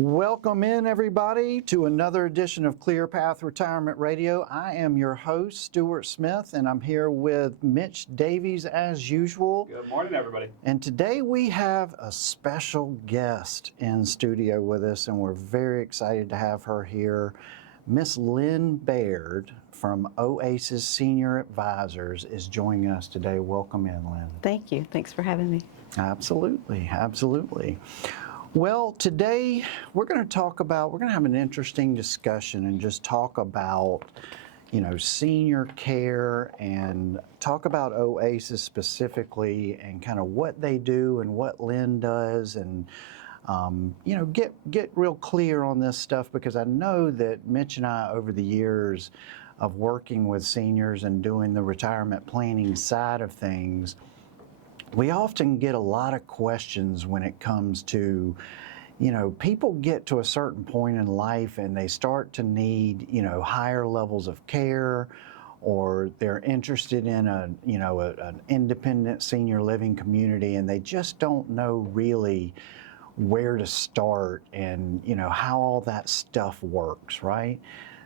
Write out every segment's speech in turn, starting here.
Welcome in, everybody, to another edition of ClearPath Retirement Radio. I am your host, Stewart Smith, and I'm here with Mitch Davies as usual. Good morning, everybody. And today we have a special guest in studio with us, and we're very excited to have her here. Miss Lynn Baird from Oasis Senior Advisors is joining us today. Welcome in, Lynn. Thank you. Thanks for having me. Absolutely, absolutely. Well, today we're going to have an interesting discussion and just talk about, senior care and talk about Oasis specifically and kind of what they do and what Lynn does and, get real clear on this stuff, because I know that Mitch and I, over the years of working with seniors and doing the retirement planning side of things, we often get a lot of questions when it comes to, people get to a certain point in life and they start to need, higher levels of care, or they're interested in an independent senior living community, and they just don't know really where to start and, how all that stuff works, right?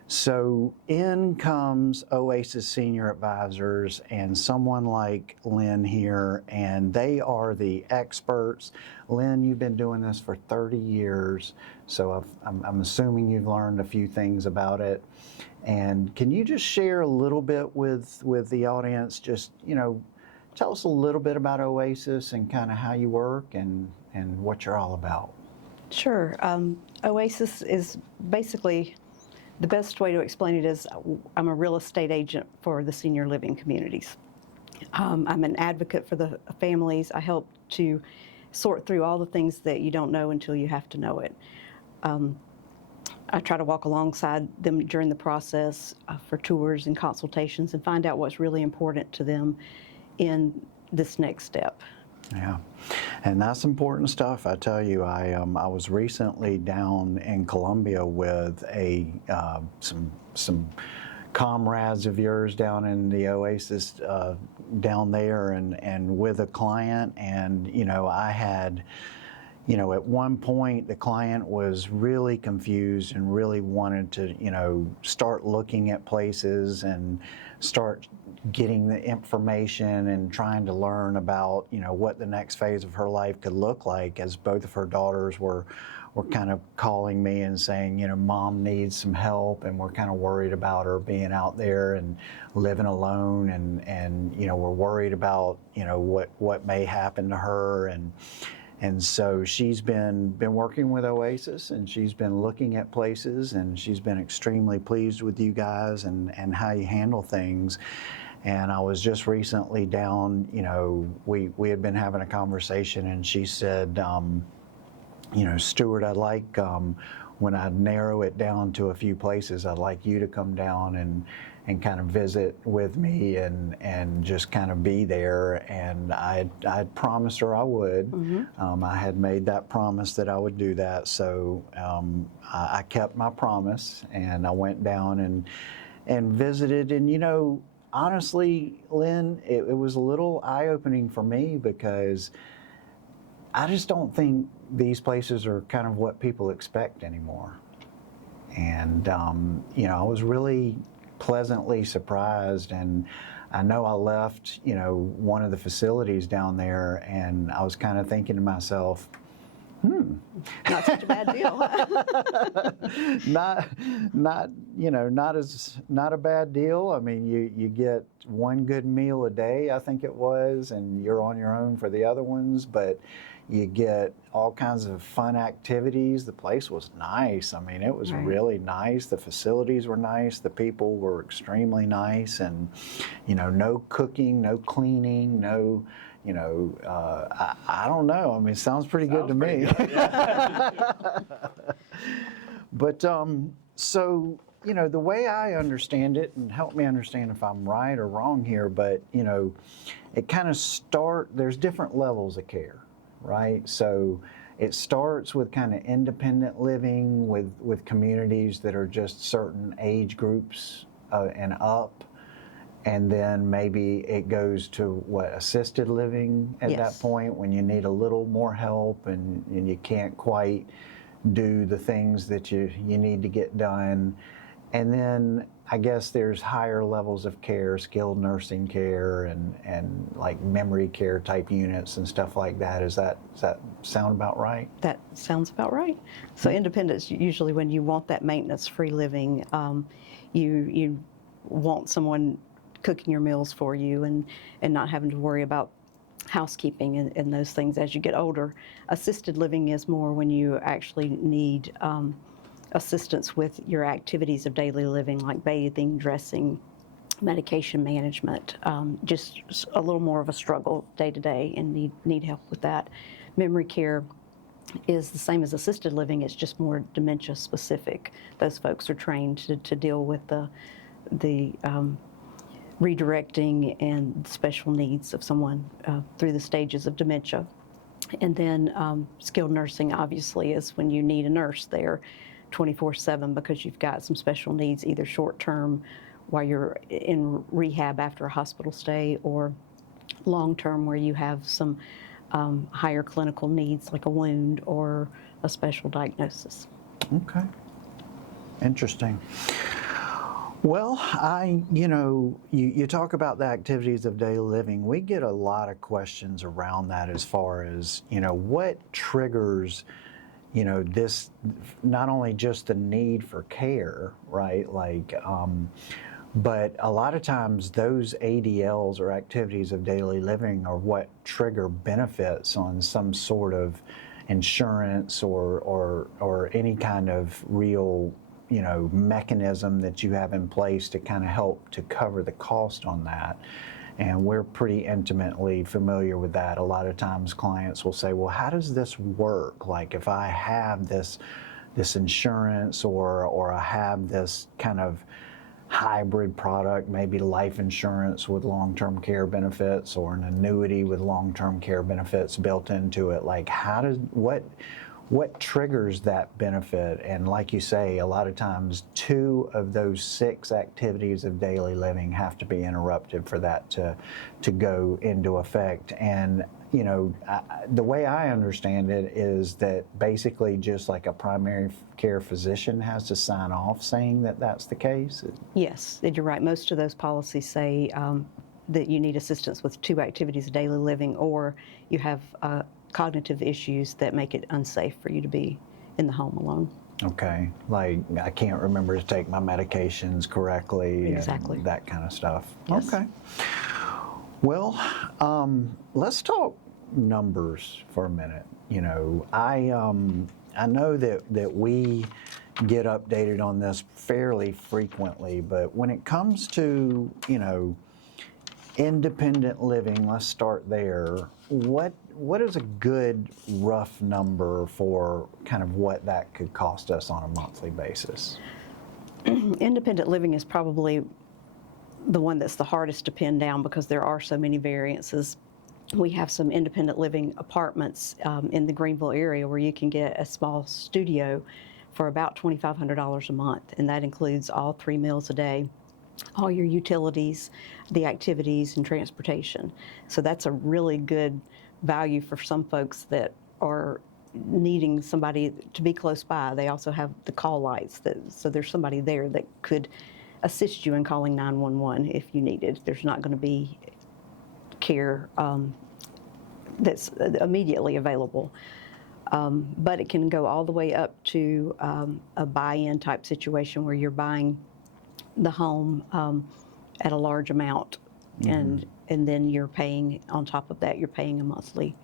So in comes Oasis Senior Advisors and someone like Lynn here, and they are the experts. Lynn, you've been doing this for 30 years, so I'm assuming you've learned a few things about it. And can you just share a little bit with the audience, just, tell us a little bit about Oasis and kind of how you work and what you're all about. Sure. Oasis is basically, the best way to explain it is I'm a real estate agent for the senior living communities. I'm an advocate for the families. I help to sort through all the things that you don't know until you have to know it. I try to walk alongside them during the process for tours and consultations and find out what's really important to them in this next step. Yeah, and that's important stuff. I tell you, I was recently down in Columbia with some comrades of yours down in the Oasis down there, and with a client, and I had. At one point, the client was really confused and really wanted to, start looking at places and start getting the information and trying to learn about, what the next phase of her life could look like, as both of her daughters were kind of calling me and saying, Mom needs some help, and we're kind of worried about her being out there and living alone, and we're worried about, what may happen to her. And so she's been working with Oasis, and she's been looking at places, and she's been extremely pleased with you guys and how you handle things. And I was just recently down, we had been having a conversation, and she said, Stewart, I'd like, when I narrow it down to a few places, I'd like you to come down and kind of visit with me and just kind of be there. And I'd promised her I would. Mm-hmm. I had made that promise that I would do that. So I kept my promise, and I went down and visited. And, honestly, Lynn, it was a little eye-opening for me, because I just don't think these places are kind of what people expect anymore. And, I was really pleasantly surprised, and I know I left, one of the facilities down there, and I was kind of thinking to myself, Not such a bad deal. not a bad deal. I mean, you get one good meal a day, I think it was, and you're on your own for the other ones, but you get all kinds of fun activities. The place was nice. I mean, it was really nice. The facilities were nice. The people were extremely nice, and, no cooking, no cleaning, no, I don't know. I mean, it sounds pretty good to me. But so, the way I understand it, and help me understand if I'm right or wrong here, but, it kind of there's different levels of care, right? So it starts with kind of independent living with communities that are just certain age groups and up. And then maybe it goes to assisted living at that point, when you need a little more help and you can't quite do the things that you need to get done. And then I guess there's higher levels of care, skilled nursing care and like memory care type units and stuff like that. Does that sound about right? That sounds about right. So independence, usually when you want that maintenance-free living, you want someone cooking your meals for you and not having to worry about housekeeping and those things as you get older. Assisted living is more when you actually need assistance with your activities of daily living, like bathing, dressing, medication management, just a little more of a struggle day to day and need help with that. Memory care is the same as assisted living, it's just more dementia specific. Those folks are trained to deal with the redirecting and special needs of someone through the stages of dementia. And then skilled nursing obviously is when you need a nurse there 24/7 because you've got some special needs, either short-term while you're in rehab after a hospital stay, or long-term where you have some higher clinical needs like a wound or a special diagnosis. Okay. Interesting. Well, you talk about the activities of daily living. We get a lot of questions around that as far as, what triggers, this, not only just the need for care, right? But a lot of times those ADLs or activities of daily living are what trigger benefits on some sort of insurance or any kind of real mechanism that you have in place to kind of help to cover the cost on that. And we're pretty intimately familiar with that. A lot of times clients will say, well, how does this work? Like if I have this insurance or I have this kind of hybrid product, maybe life insurance with long-term care benefits or an annuity with long-term care benefits built into it, like what triggers that benefit? And like you say, a lot of times 2 of those 6 activities of daily living have to be interrupted for that to go into effect. And the way I understand it is that basically just like a primary care physician has to sign off saying that that's the case. Yes, you're right. Most of those policies say that you need assistance with 2 activities of daily living, or you have cognitive issues that make it unsafe for you to be in the home alone. Okay, like I can't remember to take my medications correctly. Exactly. And that kind of stuff. Yes. Okay. Well, let's talk numbers for a minute. I know that we get updated on this fairly frequently, but when it comes to, independent living, let's start there. What is a good rough number for kind of what that could cost us on a monthly basis? Independent living is probably the one that's the hardest to pin down because there are so many variances. We have some independent living apartments in the Greenville area where you can get a small studio for about $2,500 a month, and that includes all 3 meals a day, all your utilities, the activities, and transportation. So that's a really good value for some folks that are needing somebody to be close by. They also have the call lights, so there's somebody there that could assist you in calling 911 if you needed. There's not going to be care that's immediately available. But it can go all the way up to a buy-in type situation where you're buying the home at a large amount, and then you're paying, on top of that, you're paying a monthly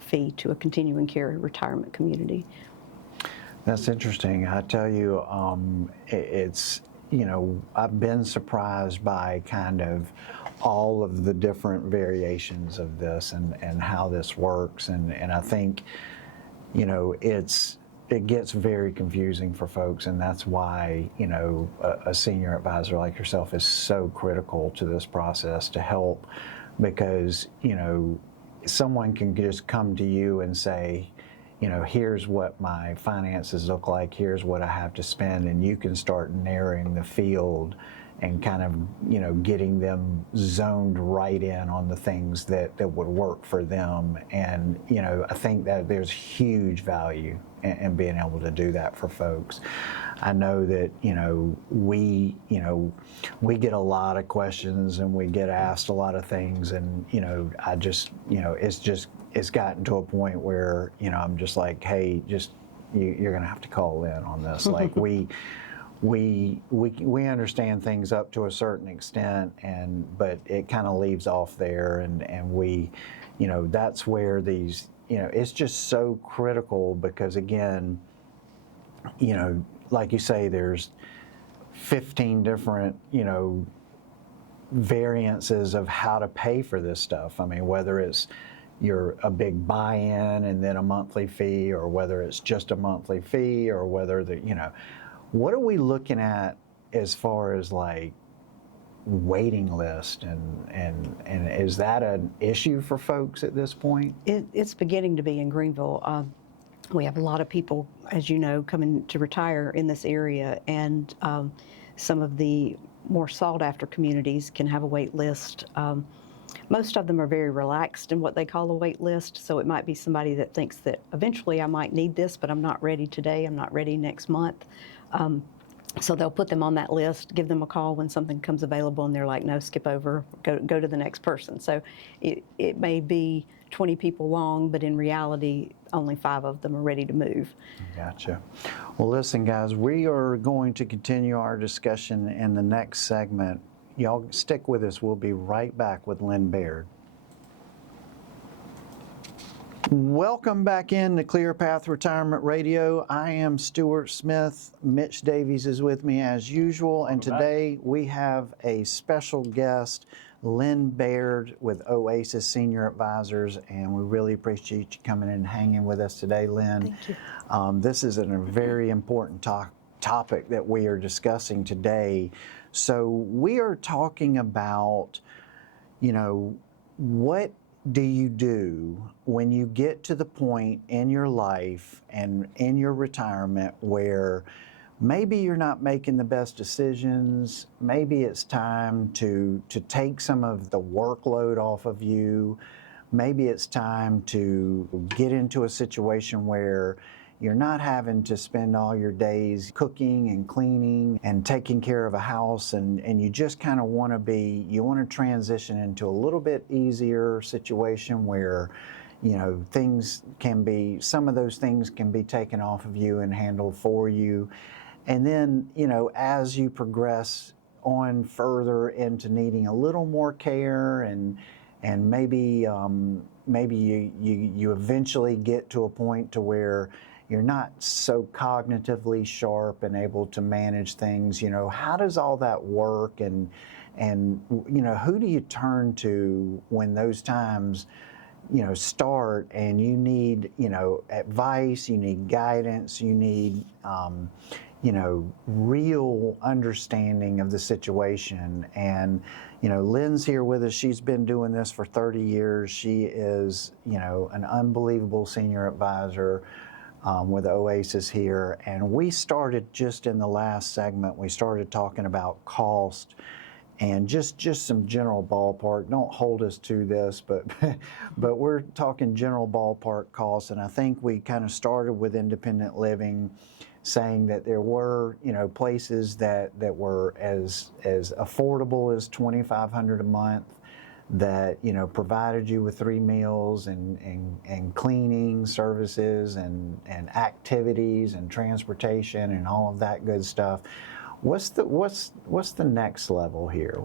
fee to a continuing care retirement community. That's interesting. I tell you, it's, I've been surprised by kind of all of the different variations of this and how this works. And I think, it gets very confusing for folks, and that's why, a senior advisor like yourself is so critical to this process to help, because, someone can just come to you and say, here's what my finances look like, here's what I have to spend, and you can start narrowing the field and kind of, getting them zoned right in on the things that would work for them. And, I think that there's huge value and being able to do that for folks. I know that, we get a lot of questions and we get asked a lot of things, and, I just, it's gotten to a point where, I'm just like, hey, you're going to have to call Lynn on this. Like we understand things up to a certain extent, but it kind of leaves off there, and we, that's where these, it's just so critical, because again, like you say, there's 15 different, variances of how to pay for this stuff. I mean, whether it's you're a big buy-in and then a monthly fee, or whether it's just a monthly fee, or whether what are we looking at as far as like waiting list, and is that an issue for folks at this point? It's beginning to be in Greenville. We have a lot of people, as you know, coming to retire in this area, and some of the more sought-after communities can have a wait list. Most of them are very relaxed in what they call a wait list, so it might be somebody that thinks that eventually I might need this, but I'm not ready today, I'm not ready next month. So they'll put them on that list, give them a call when something comes available, and they're like, no, skip over, go to the next person. So it may be 20 people long, but in reality, only 5 of them are ready to move. Gotcha. Well, listen, guys, we are going to continue our discussion in the next segment. Y'all stick with us. We'll be right back with Lynn Baird. Welcome back in to ClearPath Retirement Radio. I am Stewart Smith. Mitch Davies is with me as usual, and today we have a special guest, Lynn Baird with Oasis Senior Advisors, and we really appreciate you coming in and hanging with us today, Lynn. Thank you. This is a very important topic that we are discussing today. So we are talking about, what do you do when you get to the point in your life and in your retirement where maybe you're not making the best decisions, maybe it's time to take some of the workload off of you, maybe it's time to get into a situation where you're not having to spend all your days cooking and cleaning and taking care of a house, and you just kind of want to transition into a little bit easier situation where, some of those things can be taken off of you and handled for you. And then, as you progress on further into needing a little more care, and maybe you eventually get to a point to where you're not so cognitively sharp and able to manage things, how does all that work, and who do you turn to when those times, start, and you need, advice, you need guidance, you need, real understanding of the situation. And, Lynn's here with us. She's been doing this for 30 years. She is, an unbelievable senior advisor with Oasis here. And we started just in the last segment, we started talking about cost and just some general ballpark. Don't hold us to this, but we're talking general ballpark costs. And I think we kind of started with independent living, saying that there were, places that were as affordable as $2,500 a month, that provided you with 3 meals and cleaning services and activities and transportation and all of that good stuff. What's the next level here?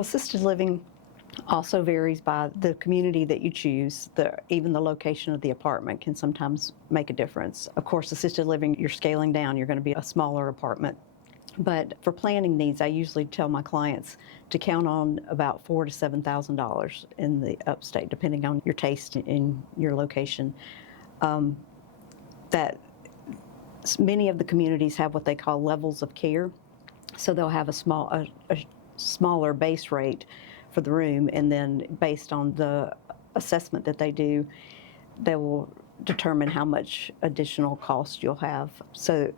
Assisted living also varies by the community that you choose. Even the location of the apartment can sometimes make a difference. Of course, assisted living, you're scaling down. You're going to be a smaller apartment. But for planning needs, I usually tell my clients to count on about $4,000 to $7,000 in the upstate, depending on your taste in your location. That many of the communities have what they call levels of care, so they'll have a smaller base rate for the room, and then based on the assessment that they do, they will determine how much additional cost you'll have. So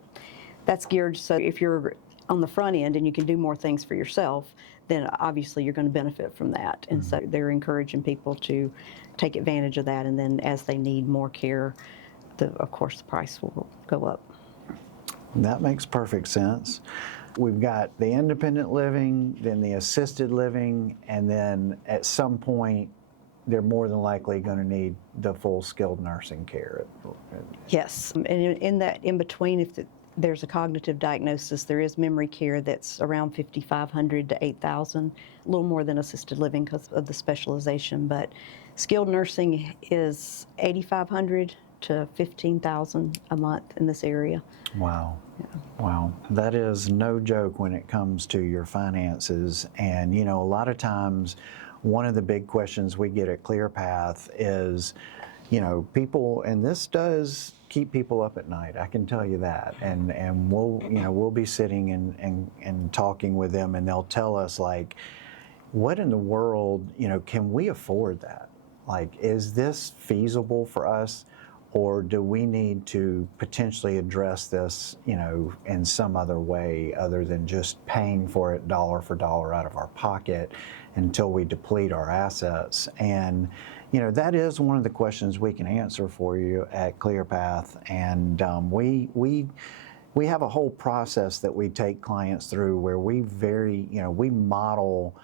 that's geared, so if you're on the front end and you can do more things for yourself, then obviously you're going to benefit from that. And so they're encouraging people to take advantage of that, and then as they need more care, of course, the price will go up. That makes perfect sense. We've got the independent living, then the assisted living, and then at some point, they're more than likely going to need the full skilled nursing care. Yes, and in that in between, if there's a cognitive diagnosis, there is memory care that's around $5,500 to $8,000, a little more than assisted living because of the specialization. But skilled nursing is $8,500 to $15,000 a month in this area. Wow. Yeah. Wow. That is no joke when it comes to your finances. And, you know, a lot of times, one of the big questions we get at ClearPath is, you know, people, and this does keep people up at night, I can tell you that. And we'll be sitting and talking with them, and they'll tell us, like, what in the world, you know, can we afford that? Like, is this feasible for us? Or do we need to potentially address this, you know, in some other way other than just paying for it dollar for dollar out of our pocket until we deplete our assets? And, you know, that is one of the questions we can answer for you at ClearPath. And we have a whole process that we take clients through where we we model,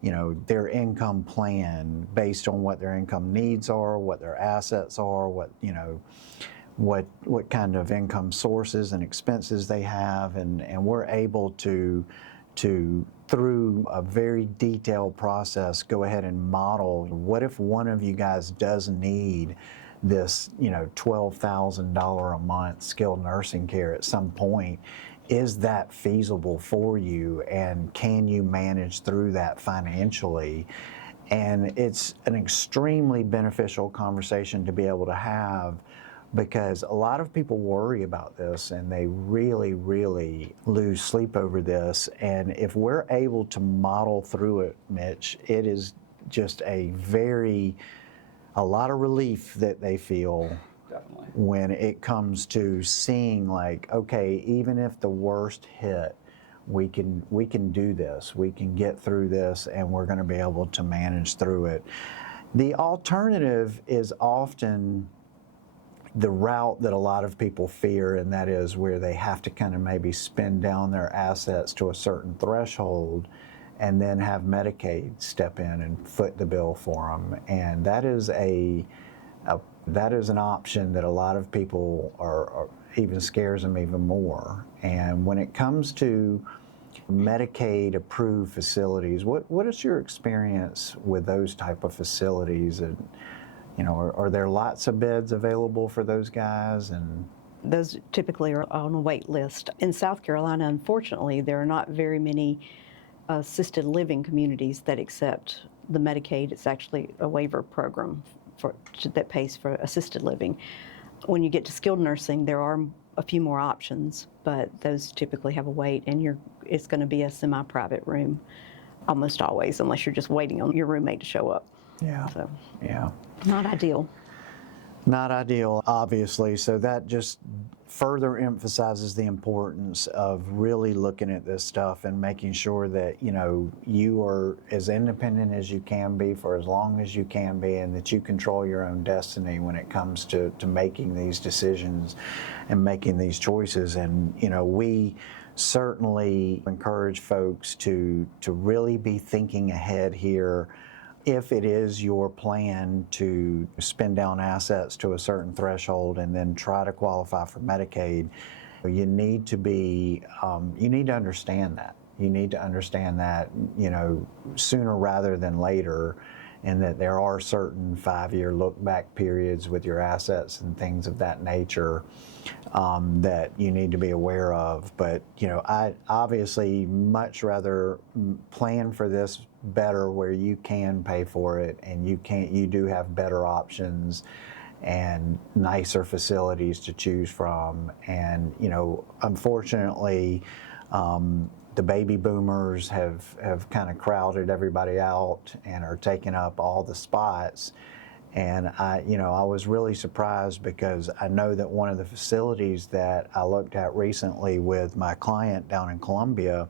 you know, their income plan based on what their income needs are, what their assets are, what kind of income sources and expenses they have, and we're able to through a very detailed process go ahead and model, what if one of you guys does need this, you know, $12,000 a month skilled nursing care at some point? Is that feasible for you, and can you manage through that financially? And it's an extremely beneficial conversation to be able to have, because a lot of people worry about this and they really, really lose sleep over this. And if we're able to model through it, Mitch, it is just a lot of relief that they feel. Definitely. When it comes to seeing, like, okay, even if the worst hit, we can do this, we can get through this, and we're going to be able to manage through it. The alternative is often the route that a lot of people fear, and that is where they have to kind of maybe spend down their assets to a certain threshold and then have Medicaid step in and foot the bill for them. And that is that is an option that a lot of people are even scares them even more. And when it comes to Medicaid approved facilities, what is your experience with those type of facilities? And, you know, are there lots of beds available for those guys? And Those typically are on a wait list. In South Carolina, unfortunately, there are not very many assisted living communities that accept the Medicaid. It's actually a waiver program that pays for assisted living. When you get to skilled nursing, there are a few more options, but those typically have a wait, and it's going to be a semi-private room almost always, unless you're just waiting on your roommate to show up. yeah, So, yeah. not ideal. Not ideal, obviously. So that just further emphasizes the importance of really looking at this stuff and making sure that, you know, you are as independent as you can be for as long as you can be, and that you control your own destiny when it comes to making these decisions and making these choices. And, you know, we certainly encourage folks to really be thinking ahead here. If it is your plan to spend down assets to a certain threshold and then try to qualify for Medicaid, you need to understand that. You need to understand that, you know, sooner rather than later, and that there are certain 5-year look-back periods with your assets and things of that nature that you need to be aware of. But, you know, I obviously much rather plan for this better, where you can pay for it and you do have better options and nicer facilities to choose from. And, you know, unfortunately, the baby boomers have kind of crowded everybody out and are taking up all the spots. And I was really surprised, because I know that one of the facilities that I looked at recently with my client down in Columbia,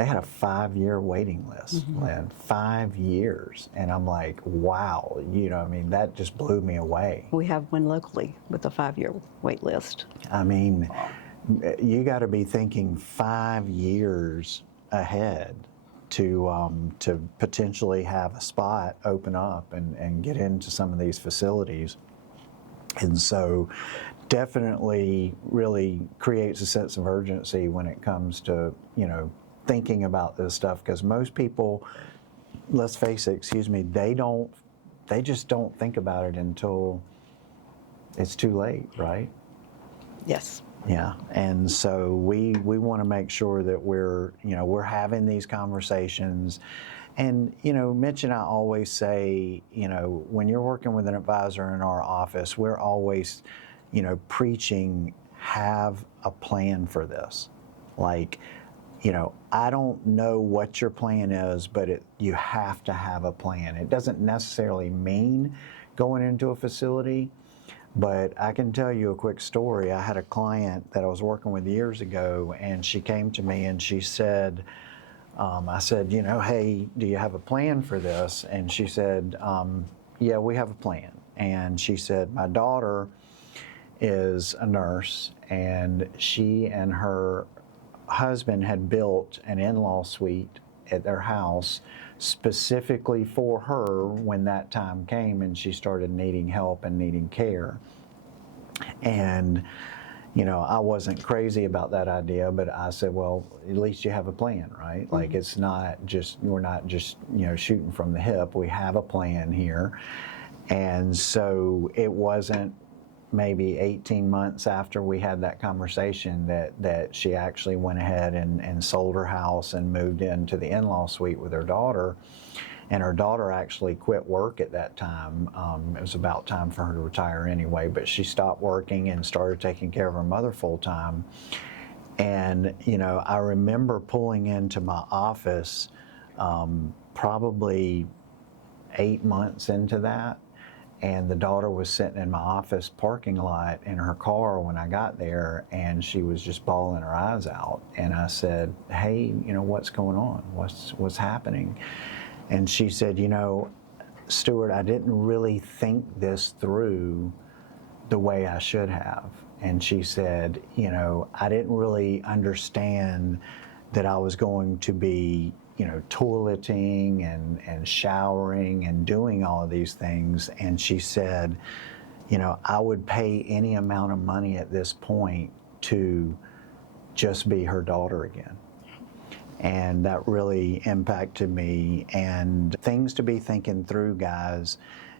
They had a 5-year waiting list, Lynn, 5 years. And I'm like, wow, I mean, that just blew me away. We have one locally with a 5-year wait list. I mean, you got to be thinking 5 years ahead to potentially have a spot open up and get into some of these facilities. And so definitely really creates a sense of urgency when it comes to, thinking about this stuff, because most people, let's face it, they just don't think about it until it's too late, right? Yes. Yeah, and so we want to make sure that we're having these conversations. And, Mitch and I always say, when you're working with an advisor in our office, we're always, preaching, have a plan for this. Like, I don't know what your plan is, but you have to have a plan. It doesn't necessarily mean going into a facility, but I can tell you a quick story. I had a client that I was working with years ago, and she came to me and she said, I said, hey, do you have a plan for this? And she said, yeah, we have a plan. And she said, my daughter is a nurse, and she and her husband had built an in-law suite at their house specifically for her when that time came and she started needing help and needing care. And, I wasn't crazy about that idea, but I said, well, at least you have a plan, right? Mm-hmm. Like, it's not just, we're not just, shooting from the hip. We have a plan here. And so it wasn't maybe 18 months after we had that conversation that she actually went ahead and sold her house and moved into the in-law suite with her daughter. And her daughter actually quit work at that time. It was about time for her to retire anyway, but she stopped working and started taking care of her mother full time. And, I remember pulling into my office probably 8 months into that. And the daughter was sitting in my office parking lot in her car when I got there, and she was just bawling her eyes out. And I said, hey, what's going on? What's happening? And she said, Stewart, I didn't really think this through the way I should have. And she said, I didn't really understand that I was going to be toileting and showering and doing all of these things. And she said, I would pay any amount of money at this point to just be her daughter again. And that really impacted me. And things to be thinking through, guys,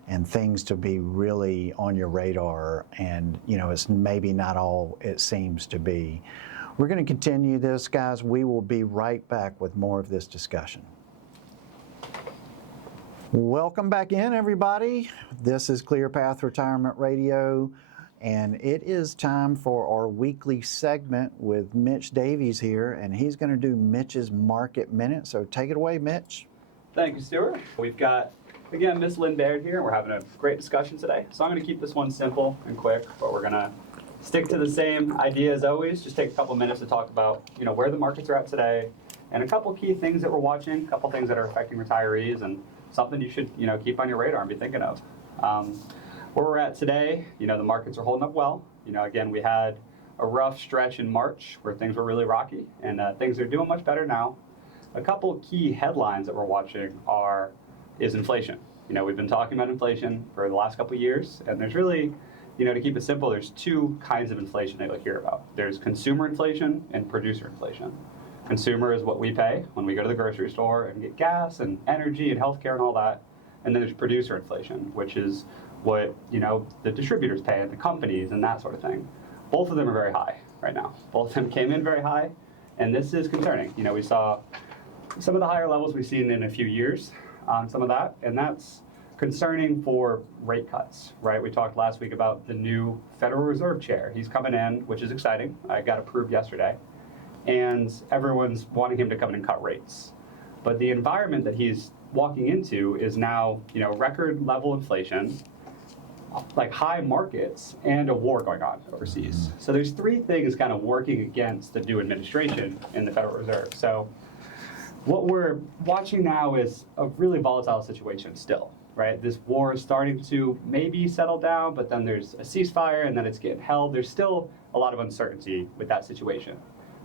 and things to be really on your radar. And, it's maybe not all it seems to be. We're going to continue this, guys. We will be right back with more of this discussion. Welcome back in, everybody. This is ClearPath Retirement Radio, and it is time for our weekly segment with Mitch Davies here, and he's going to do Mitch's Market Minute. So take it away, Mitch. Thank you, Stewart. We've got, again, Miss Lynn Baird here. We're having a great discussion today. So I'm going to keep this one simple and quick, but we're going to stick to the same idea as always. Just take a couple minutes to talk about, where the markets are at today, and a couple key things that we're watching, a couple things that are affecting retirees, and something you should, keep on your radar and be thinking of. Where we're at today, the markets are holding up well. Again, we had a rough stretch in March where things were really rocky, and things are doing much better now. A couple key headlines that we're watching is inflation. We've been talking about inflation for the last couple of years, and there's really, to keep it simple, there's two kinds of inflation that you'll hear about. There's consumer inflation and producer inflation. Consumer is what we pay when we go to the grocery store and get gas and energy and healthcare and all that. And then there's producer inflation, which is what, the distributors pay and the companies and that sort of thing. Both of them are very high right now. Both of them came in very high, and this is concerning. We saw some of the higher levels we've seen in a few years on some of that, and that's concerning for rate cuts, right? We talked last week about the new Federal Reserve chair. He's coming in, which is exciting. I got approved yesterday. And everyone's wanting him to come in and cut rates. But the environment that he's walking into is now, record level inflation, like high markets, and a war going on overseas. So there's three things kind of working against the new administration in the Federal Reserve. So what we're watching now is a really volatile situation still, right? This war is starting to maybe settle down, but then there's a ceasefire and then it's getting held. There's still a lot of uncertainty with that situation.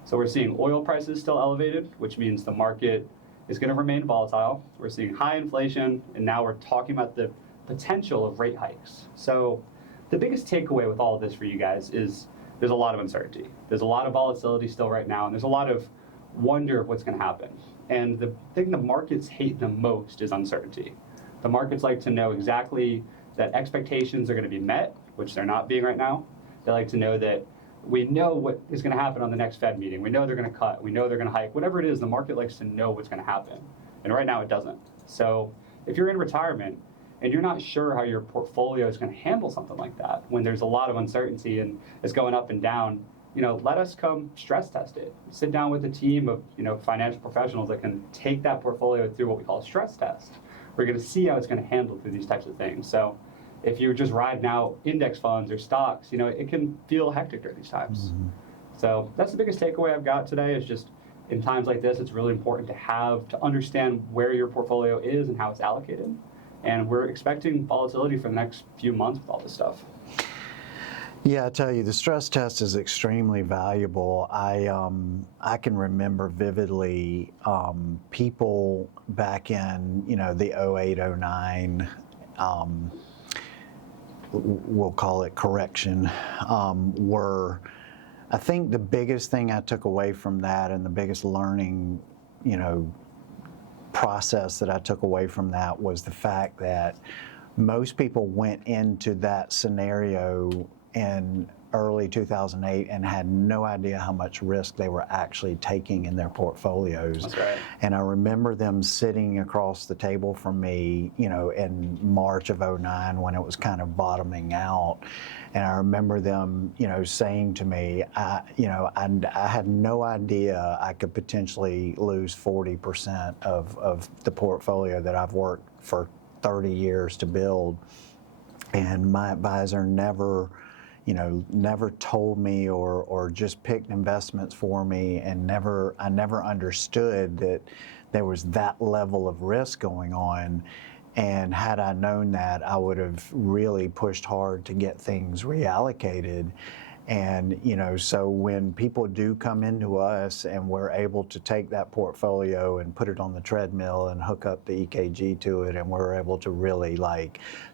So we're seeing oil prices still elevated, which means the market is going to remain volatile. We're seeing high inflation, and now we're talking about the potential of rate hikes. So the biggest takeaway with all of this for you guys is there's a lot of uncertainty. There's a lot of volatility still right now, and there's a lot of wonder of what's going to happen. And the thing the markets hate the most is uncertainty. The markets like to know exactly that expectations are going to be met, which they're not being right now. They like to know that we know what is going to happen on the next Fed meeting. We know they're going to cut. We know they're going to hike. Whatever it is, the market likes to know what's going to happen. And right now it doesn't. So if you're in retirement and you're not sure how your portfolio is going to handle something like that, when there's a lot of uncertainty and it's going up and down, let us come stress test it. Sit down with a team of, financial professionals that can take that portfolio through what we call a stress test. We're going to see how it's going to handle through these types of things. So if you're just riding out index funds or stocks, it can feel hectic during these times. Mm-hmm. So that's the biggest takeaway I've got today is just in times like this, it's really important to understand where your portfolio is and how it's allocated. And we're expecting volatility for the next few months with all this stuff. Yeah, I tell you, the stress test is extremely valuable. I can remember vividly people back in, the 08, 09, we'll call it correction, were, I think the biggest thing I took away from that and the biggest learning, process that I took away from that was the fact that most people went into that scenario in early 2008 and had no idea how much risk they were actually taking in their portfolios. That's right. And I remember them sitting across the table from me, in March of 09 when it was kind of bottoming out. And I remember them, saying to me, I had no idea I could potentially lose 40% of the portfolio that I've worked for 30 years to build. And my advisor never told me or just picked investments for me, and I never understood that there was that level of risk going on. And had I known that, I would have really pushed hard to get things reallocated. And, so when people do come into us and we're able to take that portfolio and put it on the treadmill and hook up the EKG to it, and we're able to really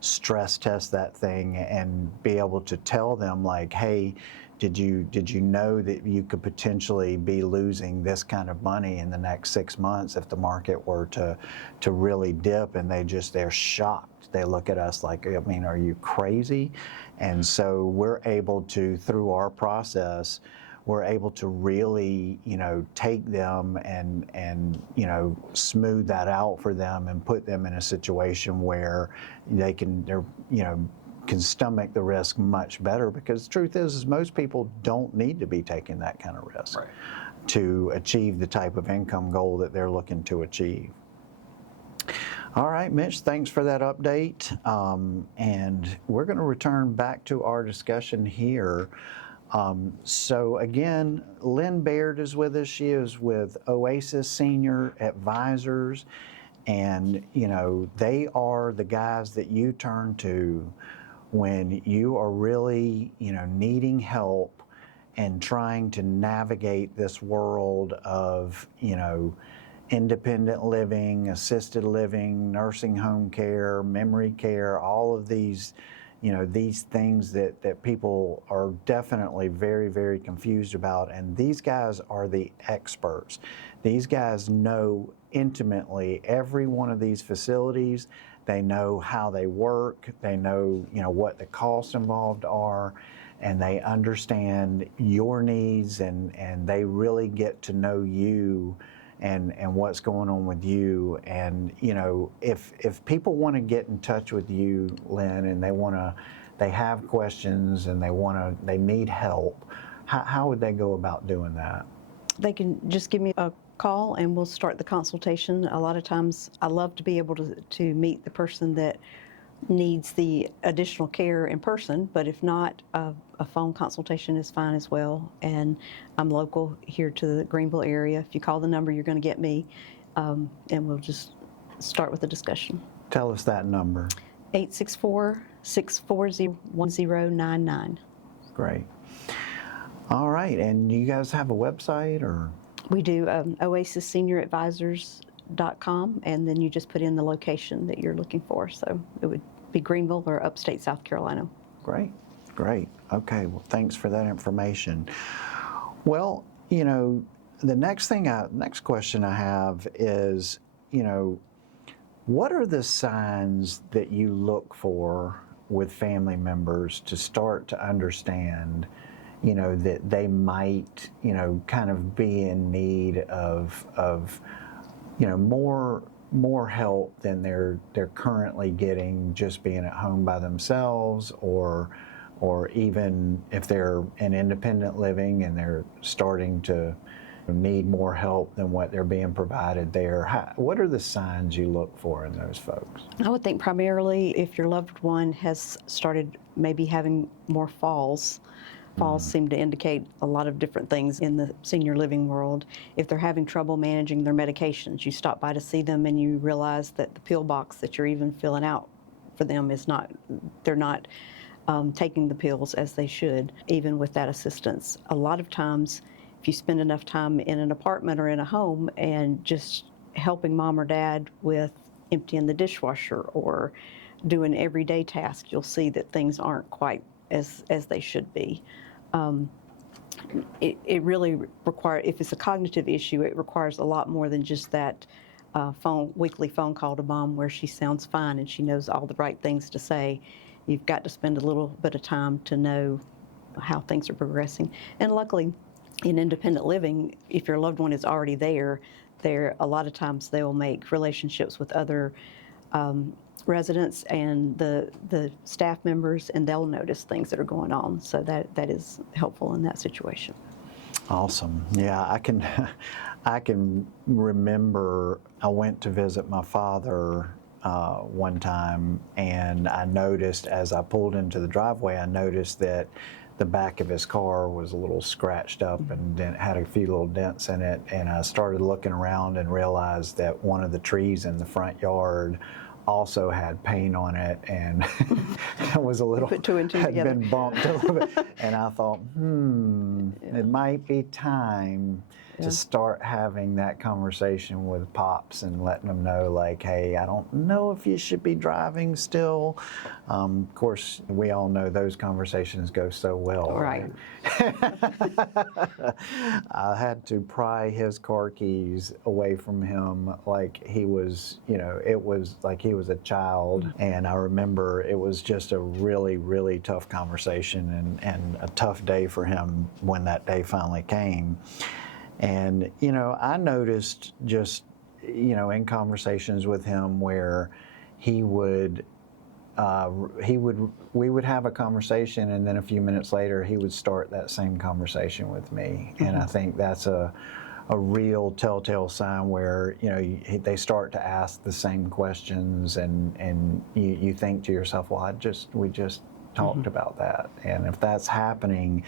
stress test that thing and be able to tell them hey, did you know that you could potentially be losing this kind of money in the next 6 months if the market were to really dip? And they're shocked. They look at us are you crazy? And so we're able to, through our process, we're able to really, take them and smooth that out for them and put them in a situation where they're can stomach the risk much better, because the truth is most people don't need to be taking that kind of risk Right. to achieve the type of income goal that they're looking to achieve. All right, Mitch, thanks for that update. And we're going to return back to our discussion here. So again, Lynn Baird is with us. She is with Oasis Senior Advisors. And, they are the guys that you turn to when you are really, needing help and trying to navigate this world of, independent living, assisted living, nursing home care, memory care, all of these, these things that people are definitely very, very confused about. And these guys are the experts. These guys know intimately every one of these facilities. They know how they work. They know, what the costs involved are, and they understand your needs, and they really get to know you and what's going on with you. And, if people want to get in touch with you, Lynn, and they have questions and they need help, how would they go about doing that? They can just give me a call and we'll start the consultation. A lot of times I love to be able to meet the person that needs the additional care in person, but if not, a phone consultation is fine as well. And I'm local here to the Greenville area. If you call the number, you're going to get me. and we'll just start with a discussion. Tell us that number. 864-640-1099. Great. All right, and you guys have a website or? We do oasisssenioradvisors.com, and then you just put in the location that you're looking for. So it would be Greenville or Upstate South Carolina. Great, great. Okay, well, thanks for that information. Well, you know, the next question I have is, you know, what are the signs that you look for with family members to start to understand, you know, that they might, you know, kind of be in need of you know, more help than they're currently getting just being at home by themselves, or even if they're in independent living and they're starting to need more help than what they're being provided there. What are the signs you look for in those folks? I would think primarily if your loved one has started maybe having more falls. Falls seem to indicate a lot of different things in the senior living world. If they're having trouble managing their medications, you stop by to see them and you realize that the pill box that you're even filling out for them is not, they're not taking the pills as they should, even with that assistance. A lot of times, if you spend enough time in an apartment or in a home and just helping mom or dad with emptying the dishwasher or doing everyday tasks, you'll see that things aren't quite as they should be. It really requires, if it's a cognitive issue, it requires a lot more than just that weekly phone call to mom where she sounds fine and she knows all the right things to say. You've got to spend a little bit of time to know how things are progressing. And luckily, in independent living, if your loved one is already there, a lot of times they will make relationships with other residents and the staff members, and they'll notice things that are going on. So that is helpful in that situation. Awesome. Yeah, I can remember I went to visit my father one time, and I noticed as I pulled into the driveway, I noticed that the back of his car was a little scratched up and had a few little dents in it. And I started looking around and realized that one of the trees in the front yard also had paint on it, and it was a little, Put two and two had together. been bumped a little bit. And I thought, it might be time to start having that conversation with Pops and letting them know, like, hey, I don't know if you should be driving still. Of course, we all know those conversations go so well. Right. I had to pry his car keys away from him like he was, you know, it was like he was a child. And I remember it was just a really, really tough conversation and a tough day for him when that day finally came. And, you know, I noticed just, you know, in conversations with him where we would have a conversation, and then a few minutes later he would start that same conversation with me. And I think that's a real telltale sign where, you know, they start to ask the same questions, and you think to yourself, well, we just talked about that. And if that's happening,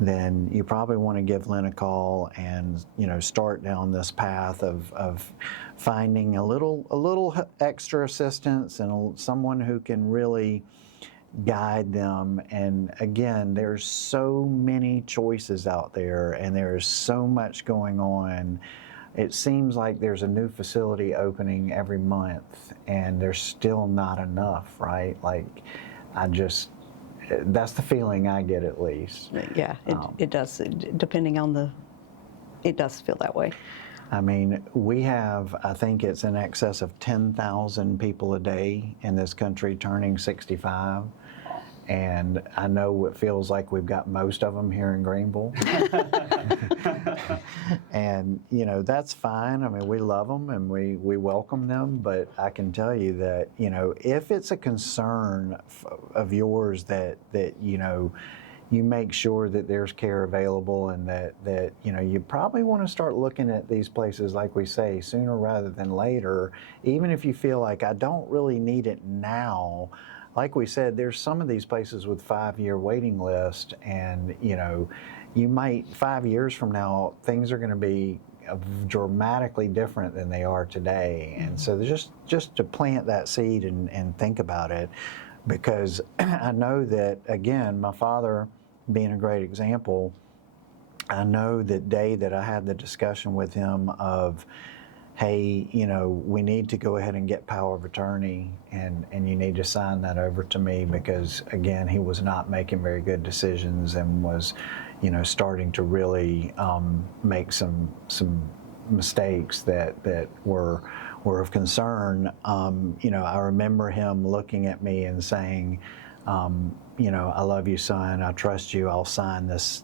then you probably want to give Lynn a call and, you know, start down this path of finding a little extra assistance and someone who can really guide them. And again, there's so many choices out there, and there's so much going on. It seems like there's a new facility opening every month, and there's still not enough, right? Like, that's the feeling I get, at least. Yeah, it does. Depending on it does feel that way. I mean, we have, I think it's in excess of 10,000 people a day in this country turning 65. And I know it feels like we've got most of them here in Greenville. And, you know, that's fine. I mean, we love them and we welcome them. But I can tell you that, you know, if it's a concern of yours that you know, you make sure that there's care available, and that you know, you probably want to start looking at these places, like we say, sooner rather than later. Even if you feel like, I don't really need it now. Like we said, there's some of these places with 5-year waiting list, and you know, you might 5 years from now things are going to be dramatically different than they are today. And so just to plant that seed and think about it, because I know that, again, my father being a great example, I know that day that I had the discussion with him of, hey, we need to go ahead and get power of attorney, and you need to sign that over to me, because, again, he was not making very good decisions and was, starting to really make some mistakes that were of concern. I remember him looking at me and saying, I love you, son. I trust you. I'll sign this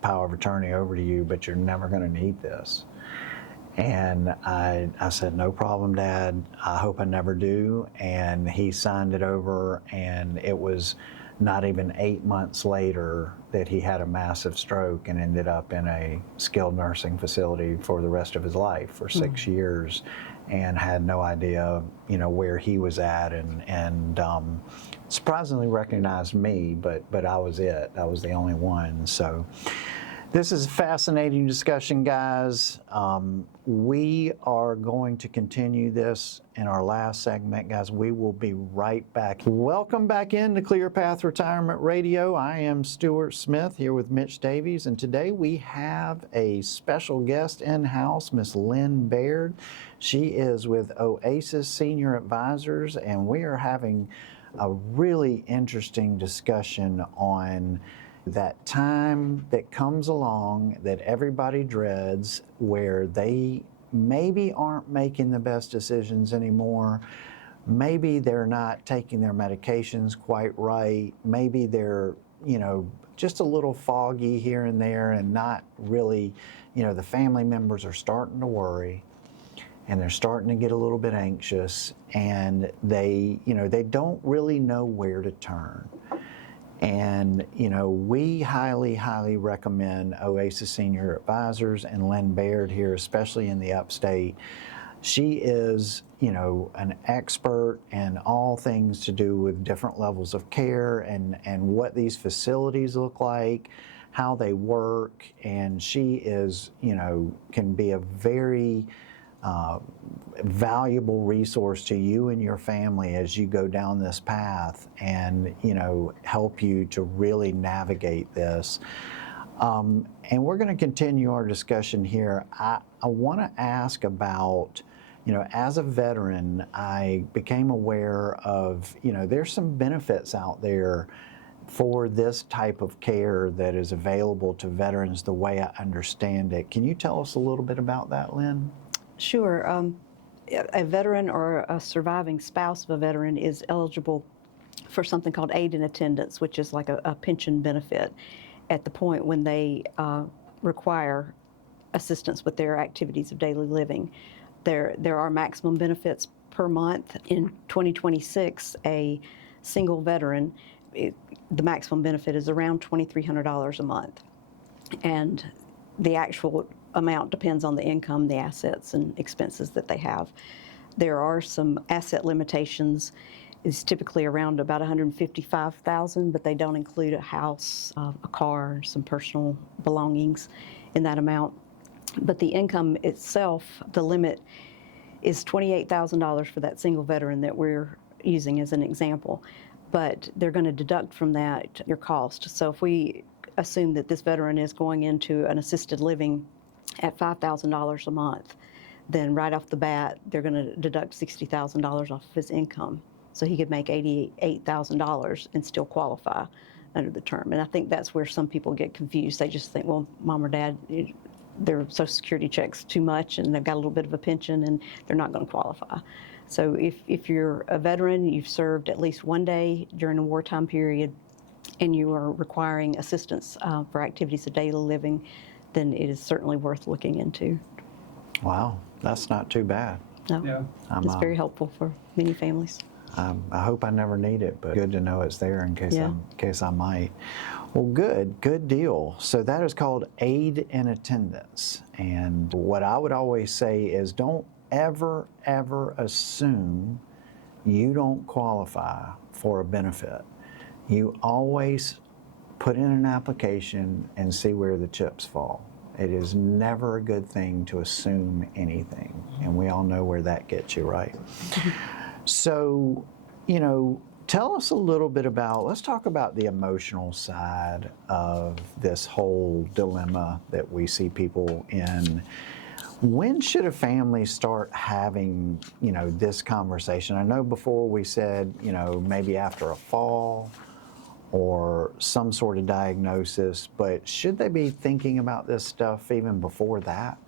power of attorney over to you, but you're never going to need this. And I said, no problem, Dad. I hope I never do. And he signed it over, and it was not even 8 months later that he had a massive stroke and ended up in a skilled nursing facility for the rest of his life for 6 years, and had no idea, where he was at, and surprisingly recognized me, but I was it. I was the only one. So this is a fascinating discussion, guys. We are going to continue this in our last segment, guys. We will be right back. Welcome back into ClearPath Retirement Radio. I am Stewart Smith here with Mitch Davies, and today we have a special guest in-house, Miss Lynn Baird. She is with Oasis Senior Advisors, and we are having a really interesting discussion on that time that comes along that everybody dreads, where they maybe aren't making the best decisions anymore. Maybe they're not taking their medications quite right. Maybe they're, just a little foggy here and there, and not really, the family members are starting to worry, and they're starting to get a little bit anxious, and they don't really know where to turn. And, we highly, highly recommend Oasis Senior Advisors and Lynn Baird here, especially in the Upstate. She is, an expert in all things to do with different levels of care and what these facilities look like, how they work. And she is, can be a very valuable resource to you and your family as you go down this path, and help you to really navigate this. And we're going to continue our discussion here. I want to ask about, as a veteran, I became aware of, there's some benefits out there for this type of care that is available to veterans the way I understand it. Can you tell us a little bit about that, Lynn? Sure. A veteran or a surviving spouse of a veteran is eligible for something called aid in attendance, which is like a pension benefit at the point when they require assistance with their activities of daily living. There are maximum benefits per month. In 2026, a single veteran, the maximum benefit is around $2,300 a month. And the actual amount depends on the income, the assets, and expenses that they have. There are some asset limitations. It's typically around about $155,000, but they don't include a house, a car, some personal belongings in that amount. But the income itself, the limit is $28,000 for that single veteran that we're using as an example. But they're going to deduct from that your cost. So if we assume that this veteran is going into an assisted living at $5,000 a month, then right off the bat, they're going to deduct $60,000 off of his income. So he could make $88,000 and still qualify under the term. And I think that's where some people get confused. They just think, well, mom or dad, their Social Security checks too much and they've got a little bit of a pension and they're not going to qualify. So if you're a veteran, you've served at least one day during a wartime period, and you are requiring assistance for activities of daily living, then it is certainly worth looking into. Wow, that's not too bad. No, Yeah. It's very helpful for many families. I hope I never need it, but good to know it's there in case I might. Well, good deal. So that is called aid in attendance. And what I would always say is don't ever assume you don't qualify for a benefit. You always put in an application and see where the chips fall. It is never a good thing to assume anything, and we all know where that gets you, right? So, tell us a little bit about, let's talk about the emotional side of this whole dilemma that we see people in. When should a family start having, this conversation? I know before we said, maybe after a fall or some sort of diagnosis, but should they be thinking about this stuff even before that?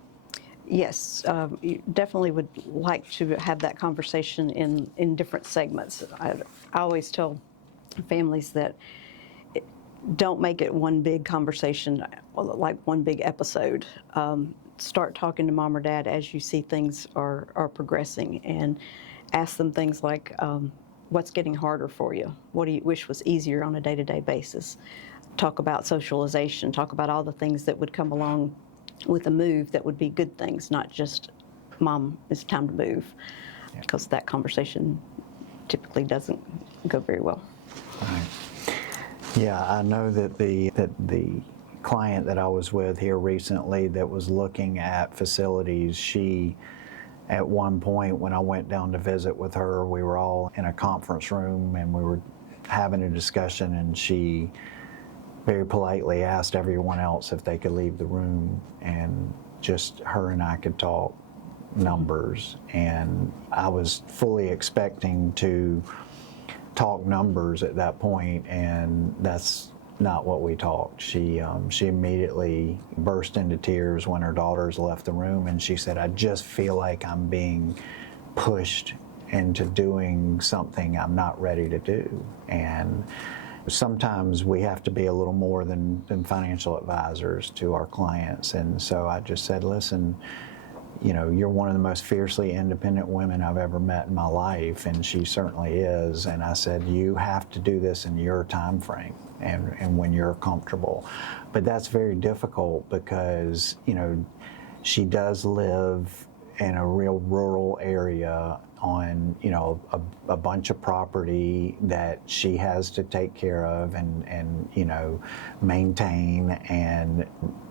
Yes, you definitely would like to have that conversation in different segments. I always tell families that don't make it one big conversation, like one big episode. Start talking to mom or dad as you see things are progressing, and ask them things like, what's getting harder for you? What do you wish was easier on a day-to-day basis? Talk about socialization, talk about all the things that would come along with a move that would be good things, not just, Mom, it's time to move, because that conversation typically doesn't go very well. Right. Yeah, I know that the client that I was with here recently that was looking at facilities, she, at one point when I went down to visit with her, we were all in a conference room and we were having a discussion, and she very politely asked everyone else if they could leave the room, and just her and I could talk numbers. And I was fully expecting to talk numbers at that point, and that's not what we talked. She immediately burst into tears when her daughters left the room, and she said, I just feel like I'm being pushed into doing something I'm not ready to do. And sometimes we have to be a little more than financial advisors to our clients. And so I just said, listen, you're one of the most fiercely independent women I've ever met in my life, and she certainly is. And I said, you have to do this in your time frame and when you're comfortable. But that's very difficult because, she does live in a real rural area on, a bunch of property that she has to take care of and maintain, and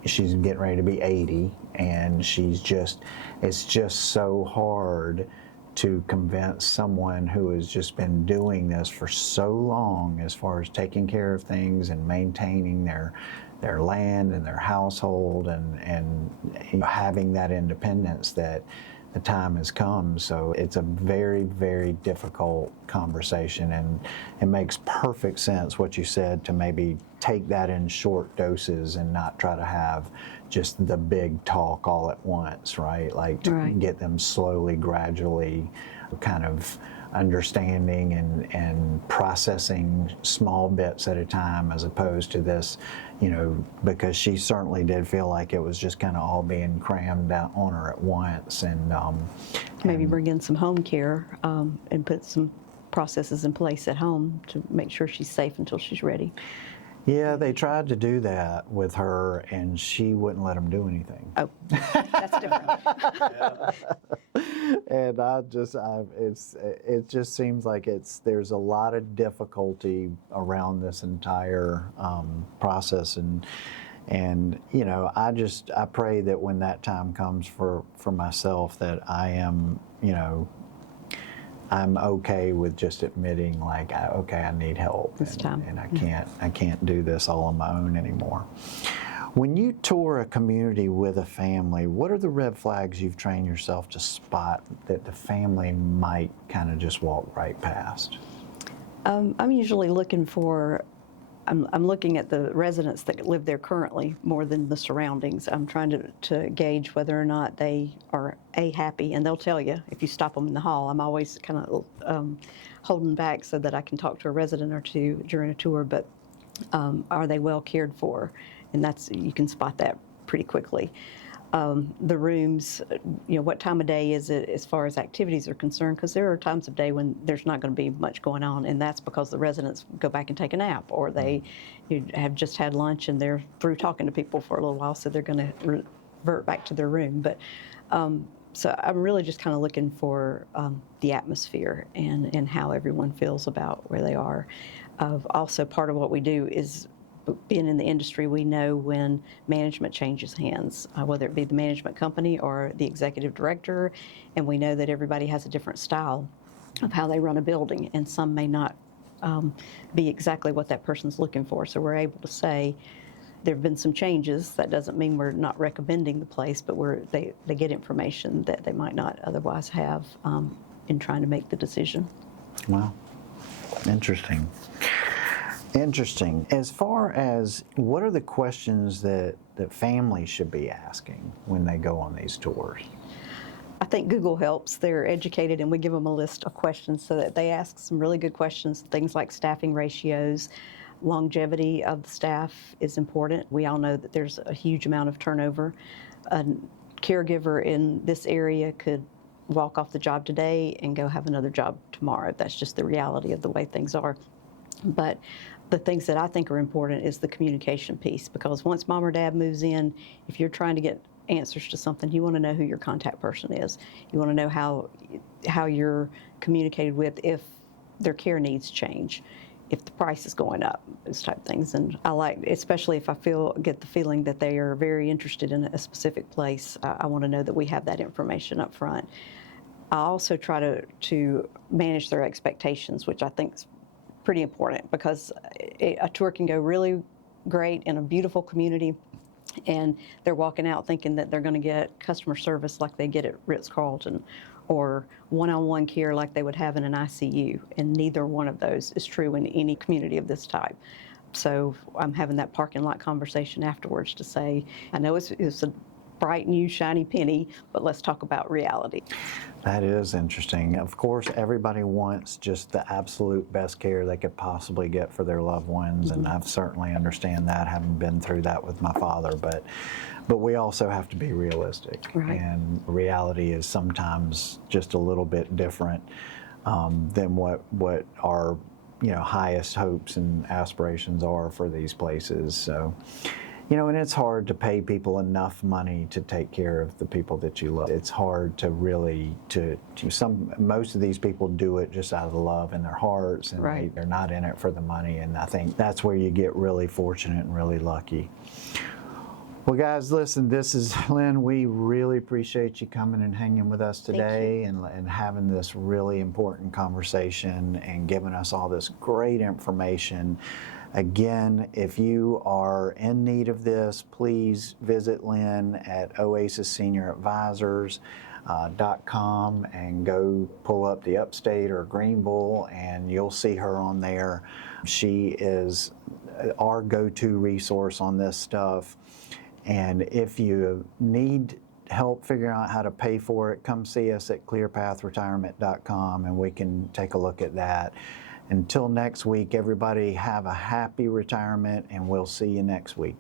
she's getting ready to be 80, and it's just so hard to convince someone who has just been doing this for so long as far as taking care of things and maintaining their land and their household and having that independence, that the time has come. So it's a very, very difficult conversation, and it makes perfect sense what you said, to maybe take that in short doses and not try to have just the big talk all at once, right? Like to get them slowly, gradually kind of understanding and processing small bits at a time, as opposed to this, because she certainly did feel like it was just kind of all being crammed out on her at once. And maybe bring in some home care and put some processes in place at home to make sure she's safe until she's ready. Yeah, they tried to do that with her, and she wouldn't let them do anything. Oh, that's different. And it just seems like there's a lot of difficulty around this entire process, and I pray that when that time comes for myself, that I am, I'm okay with just admitting, like, okay, I need help, and I can't do this all on my own anymore. When you tour a community with a family, what are the red flags you've trained yourself to spot that the family might kind of just walk right past? I'm usually looking for, I'm looking at the residents that live there currently more than the surroundings. I'm trying to gauge whether or not they are happy, and they'll tell you if you stop them in the hall. I'm always kind of holding back so that I can talk to a resident or two during a tour, but are they well cared for? And you can spot that pretty quickly. The rooms, what time of day is it as far as activities are concerned? Because there are times of day when there's not going to be much going on, and that's because the residents go back and take a nap, or they have just had lunch and they're through talking to people for a little while, so they're going to revert back to their room. But so I'm really just kind of looking for the atmosphere and how everyone feels about where they are. Also, part of what we do is being in the industry, we know when management changes hands, whether it be the management company or the executive director, and we know that everybody has a different style of how they run a building, and some may not be exactly what that person's looking for. So we're able to say, there have been some changes. That doesn't mean we're not recommending the place, but they get information that they might not otherwise have in trying to make the decision. Wow. Interesting. Interesting. As far as what are the questions that families should be asking when they go on these tours? I think Google helps. They're educated, and we give them a list of questions so that they ask some really good questions, things like staffing ratios. Longevity of the staff is important. We all know that there's a huge amount of turnover. A caregiver in this area could walk off the job today and go have another job tomorrow. That's just the reality of the way things are. But the things that I think are important is the communication piece, because once mom or dad moves in, if you're trying to get answers to something, you want to know who your contact person is. You want to know how you're communicated with if their care needs change, if the price is going up, those type of things. And I like, especially if I get the feeling that they are very interested in a specific place, I want to know that we have that information up front. I also try to manage their expectations, which I think is pretty important, because a tour can go really great in a beautiful community, and they're walking out thinking that they're going to get customer service like they get at Ritz-Carlton, or one-on-one care like they would have in an ICU, and neither one of those is true in any community of this type. So I'm having that parking lot conversation afterwards to say, I know it's a bright, new, shiny penny, but let's talk about reality. That is interesting. Of course, everybody wants just the absolute best care they could possibly get for their loved ones, and I certainly understand that, having been through that with my father, but we also have to be realistic. Right. And reality is sometimes just a little bit different than what our highest hopes and aspirations are for these places. So, and it's hard to pay people enough money to take care of the people that you love. It's hard to really, most of these people do it just out of the love in their hearts, and Right. they're not in it for the money, and I think that's where you get really fortunate and really lucky. Well, guys, listen, this is Lynn. We really appreciate you coming and hanging with us today and having this really important conversation and giving us all this great information. Again, if you are in need of this, please visit Lynn at Oasis Senior Advisors.com and go pull up the Upstate or Greenville, and you'll see her on there. She is our go-to resource on this stuff. And if you need help figuring out how to pay for it, come see us at ClearPathRetirement.com, and we can take a look at that. Until next week, everybody have a happy retirement, and we'll see you next week.